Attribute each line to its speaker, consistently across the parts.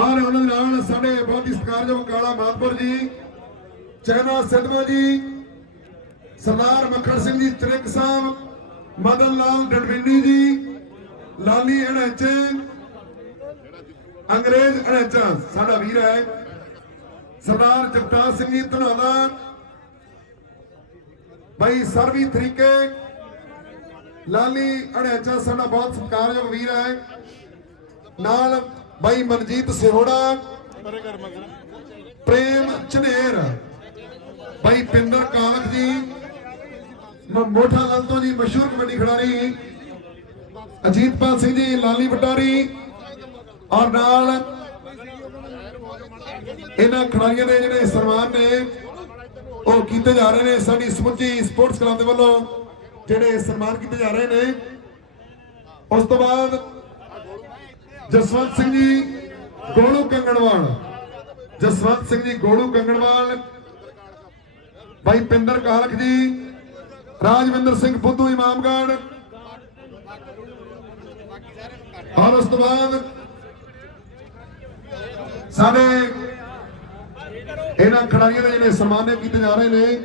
Speaker 1: ਔਰ ਉਹਨਾਂ ਦੇ ਨਾਲ ਸਾਡੇ ਬਹੁਤ ਹੀ ਸਤਿਕਾਰਯੋਗ ਕਾਲਾ ਮਾਨਪੁਰ ਜੀ, ਚੈਨਾ ਸਿੱਧਵਾ ਜੀ, ਸਰਦਾਰ ਮੱਖਣ ਸਿੰਘ ਜੀ, ਤ੍ਰਿਕ ਸਾਹਿਬ, ਮਦਨ ਲਾਲ ਡਡਵਿੰਡੀ ਜੀ, ਲਾਲੀ ਅਣੈਚੇ ਅੰਗਰੇਜ਼ ਅਣੈਚਾ ਸਾਡਾ ਵੀਰ ਹੈ। ਸਰਦਾਰ ਜਗਤਾਰ ਸਿੰਘ ਜੀ ਧਨੌਲਾ ਭਾਈ ਸਰਵੀ ਤਰੀਕੇ, ਲਾਲੀ ਅਣੈਚਾ ਸਾਡਾ ਬਹੁਤ ਸਤਿਕਾਰਯੋਗ ਵੀਰ ਹੈ। ਨਾਲ ਬਾਈ ਮਨਜੀਤ ਸਿਹੋੜਾ। ਪ੍ਰੇਮ ਚਨੇਰ ਭਾਈ ਪਿੰਦਰ ਕਾਲਖ ਜੀ। ਮੋਠਾ ਲਾਲ ਤੋਂ ਜੀ ਮਸ਼ਹੂਰ ਕਬੱਡੀ ਖਿਡਾਰੀ। ਅਜੀਤਪਾਲ ਸਿੰਘ ਜੀ, ਲਾਲੀ ਬਟਾਰੀ ਔਰ ਨਾਲ ਇਹਨਾਂ ਖਿਡਾਰੀਆਂ ਦੇ ਜਿਹੜੇ ਸਨਮਾਨ ਨੇ, ਉਹ ਕੀਤੇ ਜਾ ਰਹੇ ਨੇ ਸਾਡੀ ਸਮੁੱਚੀ ਸਪੋਰਟਸ ਕਲੱਬ ਦੇ ਵੱਲੋਂ, ਜਿਹੜੇ ਸਨਮਾਨ ਕੀਤੇ ਜਾ ਰਹੇ ਨੇ। ਉਸ ਤੋਂ ਬਾਅਦ ਜਸਵੰਤ ਸਿੰਘ ਜੀ, ਗੋਲੂ ਕੰਗਣਵਾਲ। ਜਸਵੰਤ ਸਿੰਘ ਜੀ, ਗੋਲੂ ਕੰਗਣਵਾਲ। ਭਾਈ ਪਿੰਦਰ ਕਾਲਖ ਜੀ, ਰਾਜਵਿੰਦਰ ਸਿੰਘ ਬੁੱਧੂ ਇਮਾਮਗੜ ਔਰ ਉਸ ਤੋਂ ਬਾਅਦ ਸਾਡੇ ਇਹਨਾਂ ਖਿਡਾਰੀਆਂ ਦੇ ਜਿਹੜੇ ਸਨਮਾਨਿਤ ਕੀਤੇ ਜਾ ਰਹੇ ਨੇ,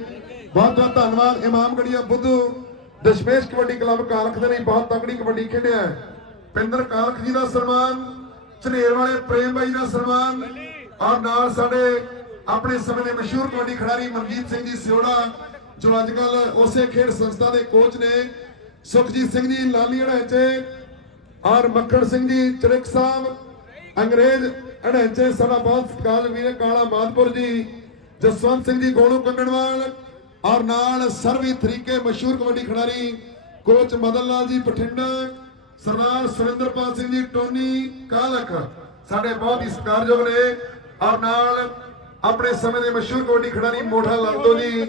Speaker 1: ਬਹੁਤ ਬਹੁਤ ਧੰਨਵਾਦ। ਇਮਾਮਗੜੀਆ ਬੁੱਧੂ, ਦਸ਼ਮੇਸ਼ ਕਬੱਡੀ ਕਲੱਬ ਕਾਲਖ ਦੇ ਲਈ ਬਹੁਤ ਤਕੜੀ ਕਬੱਡੀ ਖੇਡਿਆ ਹੈ। ਪਿੰਦਰ ਕਾਲਖ ਜੀ ਦਾ ਸਨਮਾਨ, ਝਨੇਰ ਵਾਲੇ ਪ੍ਰੇਮ ਬਾਈ ਦਾ ਸਨਮਾਨ, ਔਰ ਨਾਲ ਸਾਡੇ ਆਪਣੇ ਸਮੇਂ ਦੇ ਮਸ਼ਹੂਰ ਕਬੱਡੀ ਖਿਡਾਰੀ ਮਨਜੀਤ ਸਿੰਘ ਜੀ ਸਿਓੜਾ ਜੋ ਅੱਜ ਕੱਲ ਉਸੇ ਖੇਡ ਸੰਸਥਾ ਦੇ ਕੋਚ ਨੇ, ਸੁਖਜੀਤ ਸਿੰਘ ਜੀ ਲਾਲੀ ਅੜੈਚੇ ਔਰ ਮੱਖਣ ਸਿੰਘ ਜੀ ਚੜਕ ਸਾਹਿਬ, ਅੰਗਰੇਜ਼ ਅੜੈਚੇ ਸਾਡਾ ਬਹੁਤ ਸਤਿਕਾਰ ਵੀਰ ਕਾਲਾ ਮਾਦਪੁਰ ਜੀ, ਜਸਵੰਤ ਸਿੰਘ ਜੀ ਗੋਲੂ ਕੰਗਣਵਾਲ ਔਰ ਨਾਲ ਸਰਵੀ ਤਰੀਕੇ ਮਸ਼ਹੂਰ ਕਬੱਡੀ ਖਿਡਾਰੀ ਕੋਚ ਮਦਨ ਲਾਲ ਜੀ ਬਠਿੰਡਾ ਸਰਦਾਰ ਸੁਰਿੰਦਰਪਾਲ ਸਿੰਘ ਜੀ, ਟੋਨੀ ਕਾਲਕ ਸਾਡੇ ਬਹੁਤ ਹੀ ਸਤਿਕਾਰਯੋਗ ਨੇ। ਔਰ ਨਾਲ ਆਪਣੇ ਸਮੇਂ ਦੇ ਮਸ਼ਹੂਰ ਕਬੱਡੀ ਖਿਡਾਰੀ ਮੋਠਾ ਲੰਦੋ ਜੀ